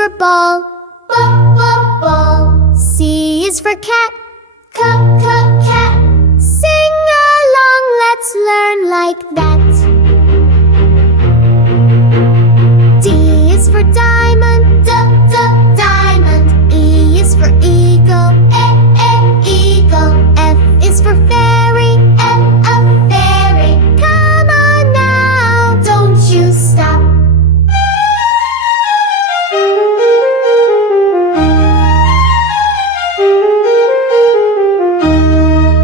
for ball, ball. C is for cat, cat. Sing along, let's learn like that. D is for diamond, diamond. E is for eagle, eagle. F is for fairy, fairy. Come on now, don't you stop.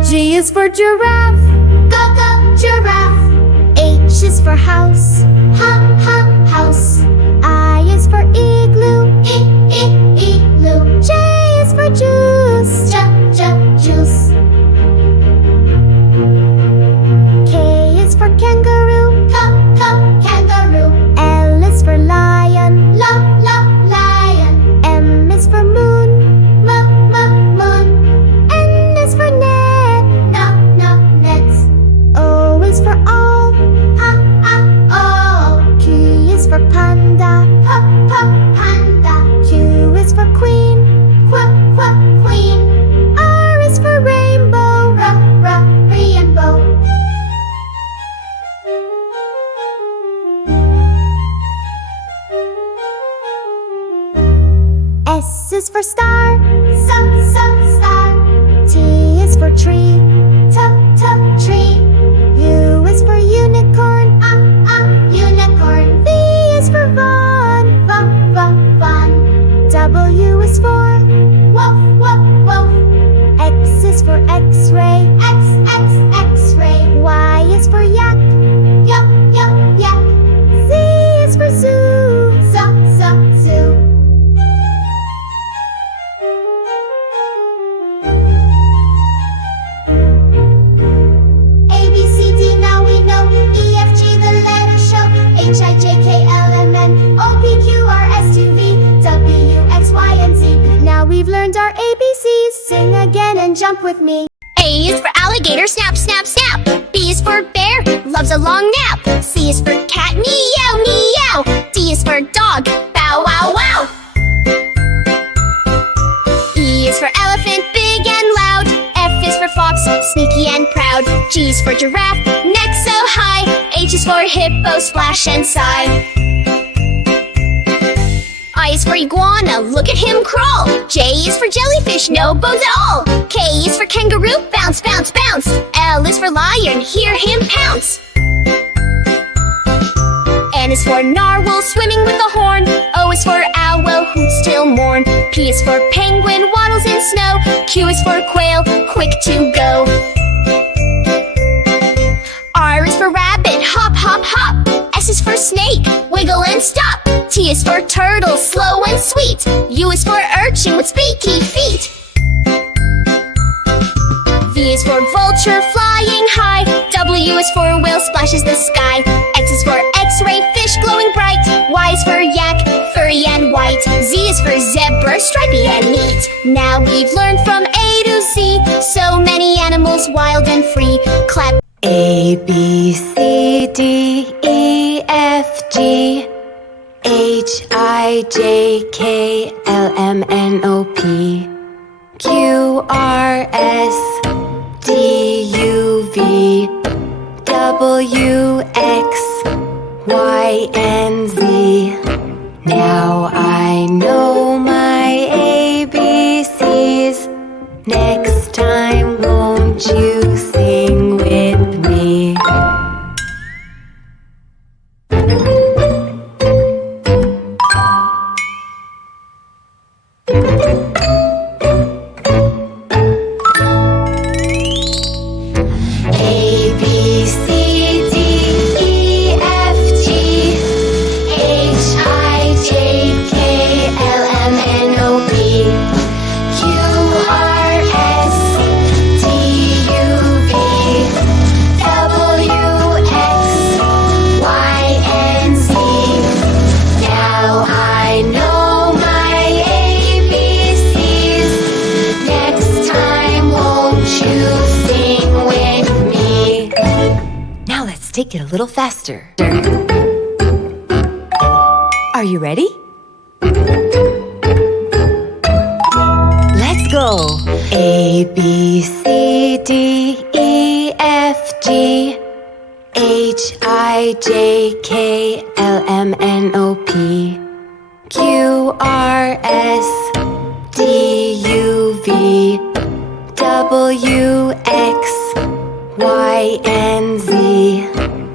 G is for giraffe, giraffe. H is for house, house. I is for igloo, igloo. J is for juice, juice. K is for kangaroo, kangaroo. L is for lion, lion. M is for moon, moon. N is for net, nets. O is for all, all. Q is for panda, panda. Q is for queen, queen. R is for rainbow, rainbow. S is for star, star. T is for tree, tree. U is for unicorn, unicorn. V is for Vaughn, Vaughn. W is for wolf. X is for X-ray, X-ray. Y is for yak, yak. Z is for zoo, zoo. A, B, C, D, now we know. E, F, G, the letters show. H, I, J, K, L, M, N. O, P, Q, R, S, T, V. W, X, Y, and Z. Now we've learned our ABCs. Sing again and jump with me. A is for alligator, snap, snap, snap. B is for bear, loves a long nap. C is for cat, meow, meow. D is for dog, bow, wow, wow. E is for elephant, big and loud. F is for fox, sneaky and proud. G is for giraffe, neck so high. H is for hippo, splash and sigh. I is for iguana, look at him crawl. J is for jellyfish, no bones at all. K is for kangaroo, bounce, bounce, bounce. L is for lion, hear him pounce. N is for narwhal, swimming with a horn. O is for owl, hoots till morn. P is for penguin, waddles in snow. Q is for quail, quick to go. R is for rabbit, hop, hop, hop. S is for snake, wiggle and stop. T is for turtle, slow and sweet. U is for urchin with spiky feet. V is for vulture, flying high. W is for whale, splashes the sky. X is for X-ray, fish glowing bright. Y is for yak, furry and white. Z is for zebra, stripy and neat. Now we've learned from A to Z, so many animals wild and free. Clap. A, B, C, D, E, F, G, H, I, J, K, L, M, N, O, P, Q, R, S, T, U, V, W, X, Y, and Z. Now I know my ABCs. Next time, won't you sing with me? Take it a little faster. Are you ready? Let's go! A, B, C, D, E, F, G, H, I, J, K, L, M, N, O, P, Q, R, S, D, U, V, W, X, Y, and Z.